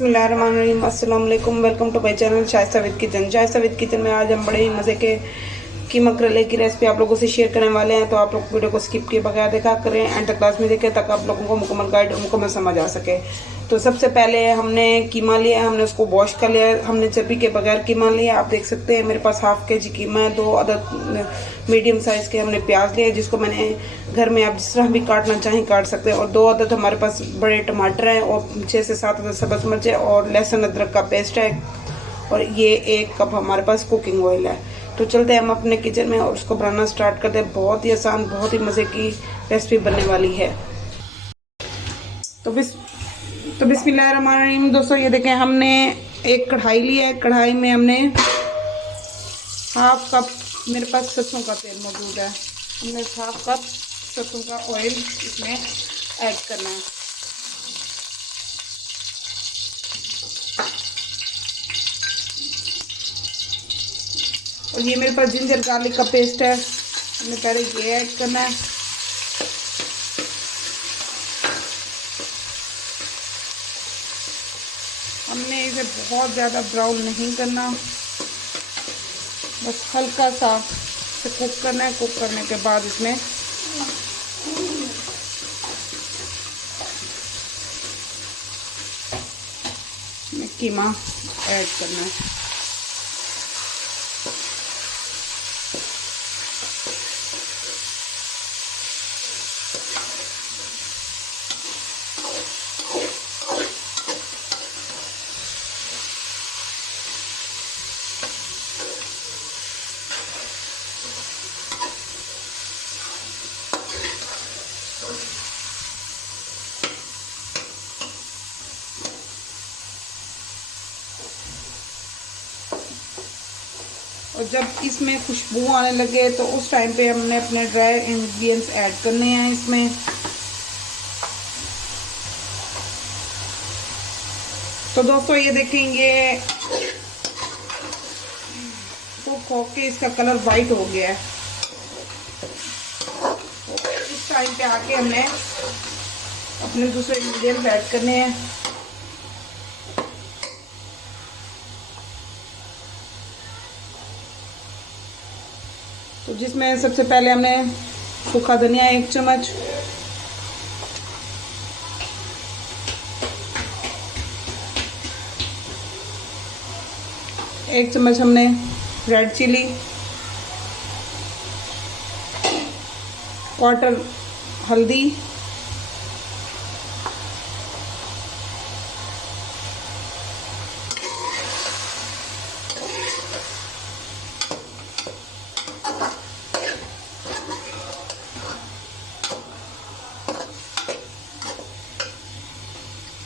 बिस्मिल्लाहिर्रहमानिर्रहीम, अस्सलाम वालेकुम। Welcome to my channel Shaista with kitchen. Shaista with kitchen में आज हम बड़े ही मज़े के कीमा करेले की रेसिपी आप लोगों से शेयर करने वाले हैं। तो आप लोग वीडियो को स्किप किए बगैर देखा करें, एंड तक क्लास में देखें ताकि आप लोगों को मुकम्मल गाइड मुकम्मल समझ आ सके। तो सबसे पहले हमने कीमा लिया, हमने उसको वॉश कर लिया, हमने चर्बी के बगैर कीमा लिया। आप देख सकते हैं मेरे पास हाफ के जी कीमा है। 2 अदद मीडियम साइज़ के हमने प्याज लिए, जिसको मैंने घर में आप जिस तरह भी काटना चाहें काट सकते हैं। और 2 अदद हमारे पास बड़े टमाटर हैं, और 6 से 7 अदद सब्ज़ मिर्चें, और लहसुन अदरक का पेस्ट है, और ये 1 कप हमारे पास कुकिंग ऑयल है। तो चलते हैं हम अपने किचन में और उसको बनाना स्टार्ट करते हैं। बहुत ही आसान, बहुत ही मज़े की रेसिपी बनने वाली है। तो बिस्मिल्लाहिर्रहमानिर्रहीम दोस्तों, ये देखें हमने एक कढ़ाई ली है। कढ़ाई में हमने हाफ कप, मेरे पास सरसों का तेल मौजूद है, हमने हाफ कप सरसों का ऑयल इसमें ऐड करना है। और ये मेरे पास जिंजर गार्लिक का पेस्ट है, हमने पहले ये ऐड करना है। हमने इसे बहुत ज़्यादा ब्राउन नहीं करना, बस हल्का सा इसे कुक करना है। कुक करने के बाद इसमें कीमा ऐड करना है। और जब इसमें खुशबू आने लगे तो उस टाइम पे हमने अपने ड्राई इंग्रेडिएंट्स ऐड करने हैं इसमें। तो दोस्तों ये देखेंगे कुक होके इसका कलर वाइट हो गया है। तो इस टाइम पे आके हमने अपने दूसरे इंग्रेडिएंट्स ऐड करने हैं। तो जिसमें सबसे पहले हमने सूखा धनिया 1 चम्मच, एक चम्मच हमने रेड चिली, 1/4 हल्दी,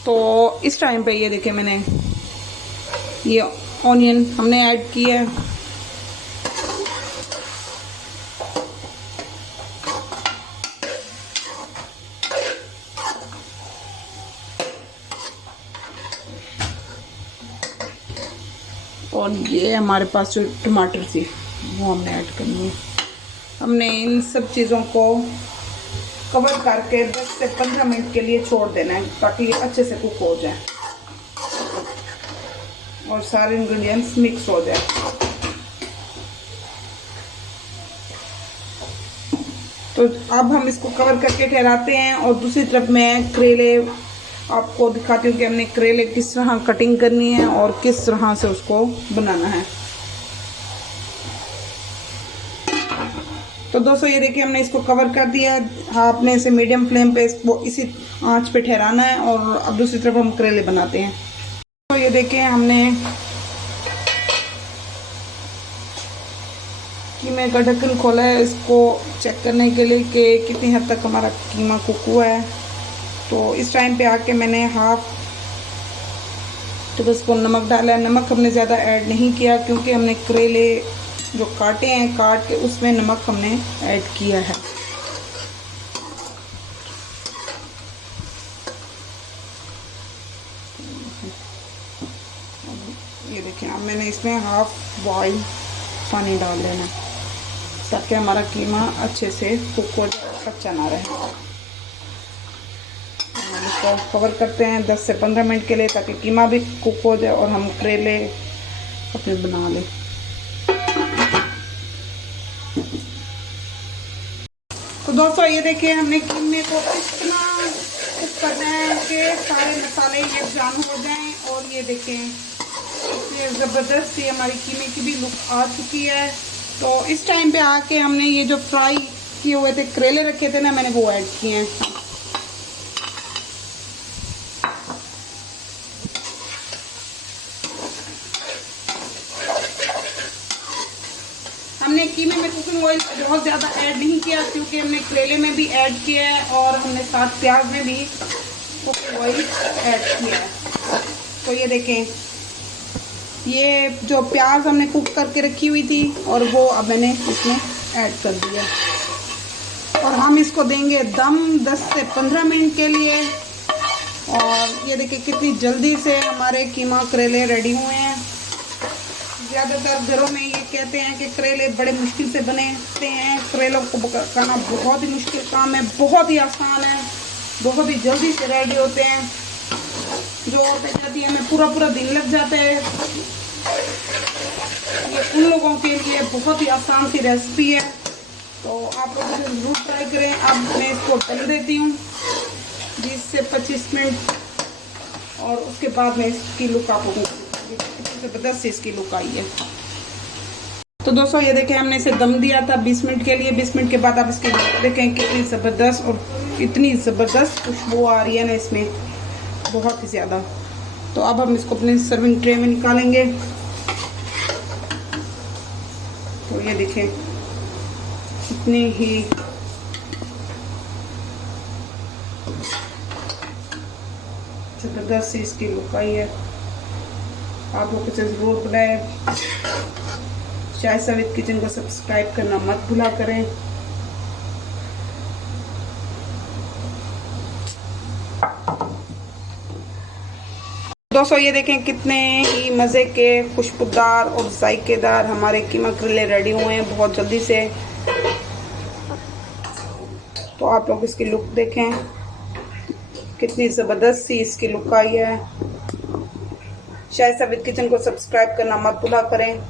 तो इस टाइम पे ये देखिए मैंने ये ऑनियन हमने ऐड किया है। और ये हमारे पास जो टमाटर थी वो हमने ऐड करनी है। हमने इन सब चीज़ों को कवर करके 10 से 15 मिनट के लिए छोड़ देना है ताकि ये अच्छे से कुक हो जाए और सारे इंग्रेडिएंट्स मिक्स हो जाए। तो अब हम इसको कवर करके ठहराते हैं। और दूसरी तरफ मैं करेले आपको दिखाती हूँ कि हमने करेले किस तरह कटिंग करनी है और किस तरह से उसको बनाना है। तो दोस्तों ये देखिए हमने इसको कवर कर दिया। आपने इसे मीडियम फ्लेम पे इसको इसी आंच पे ठहराना है। और अब दूसरी तरफ हम करेले बनाते हैं। तो ये देखिए हमने कीमे का ढक्कन खोला है इसको चेक करने के लिए कि कितनी हद तक हमारा कीमा कुक हुआ है। तो इस टाइम पे आके मैंने हाफ टेबलस्पून नमक डाला है। नमक हमने ज़्यादा ऐड नहीं किया क्योंकि हमने करेले जो काटे हैं काट के उसमें नमक हमने ऐड किया है। ये देखिए अब मैंने इसमें हाफ बॉयल पानी डाल देना ताकि हमारा कीमा अच्छे से कुक हो जाए, कच्चा ना रहे। हम इसको कवर करते हैं 10 से 15 मिनट के लिए, ताकि कीमा भी कुक हो जाए और हम करेले अपने बना लें। तो दोस्तों ये देखिए हमने कीमे को इतना कुक करना है कि सारे मसाले ये जान हो जाएं। और ये देखें ये ज़बरदस्त ही हमारी कीमे की भी लुक आ चुकी है। तो इस टाइम पे आके हमने ये जो फ्राई किए हुए थे करेले रखे थे ना, मैंने वो ऐड किए हैं। हमने कीमे में कुकिंग ऑयल बहुत ज़्यादा ऐड नहीं किया, क्योंकि हमने करेले में भी ऐड किया है और हमने साथ प्याज में भी कुकिंग ऑयल ऐड किया है। तो ये देखें ये जो प्याज हमने कुक करके रखी हुई थी और वो अब मैंने इसमें ऐड कर दिया, और हम इसको देंगे दम 10 से 15 मिनट के लिए। और ये देखिए कितनी जल्दी से हमारे कीमा करेले रेडी हुए हैं। ज़्यादातर घरों में ये कहते हैं कि करेले बड़े मुश्किल से बनते हैं। करेलों को पकाना बहुत ही मुश्किल काम है, बहुत ही आसान है, बहुत ही जल्दी से रेडी होते हैं। जो औरतें कहती हैं हमें पूरा पूरा दिन लग जाता है, ये उन लोगों के लिए बहुत ही आसान सी रेसिपी है। तो आप लोग इसे ज़रूर ट्राई करें। अब मैं इसको तल देती हूँ 20 से 25 मिनट, और उसके बाद मैं इसकी लुक आप लोगों को ज़बरदस्त से इसकी लुक आई है। तो दोस्तों ये देखें हमने इसे दम दिया था 20 मिनट के लिए। 20 मिनट के बाद आप इसकी लुक देखें कितनी ज़बरदस्त, और इतनी ज़बरदस्त खुशबू आ रही है ना इसमें, बहुत ही ज़्यादा। तो अब हम इसको अपने सर्विंग ट्रे में निकालेंगे। तो ये देखें कितनी ही ज़बरदस्त सी इसकी लुक आई है। आप लोग इसे ज़रूर बनाएं। शाइस्ता विद किचन को सब्सक्राइब करना मत भूला करें। दोस्तों ये देखें कितने ही मज़े के खुशबूदार और जायकेदार हमारे कीमा करेले रेडी हुए हैं बहुत जल्दी से। तो आप लोग इसकी लुक देखें कितनी ज़बरदस्त सी इसकी लुक आई है। शाइस्ता विद किचन को सब्सक्राइब करना मत भूला करें।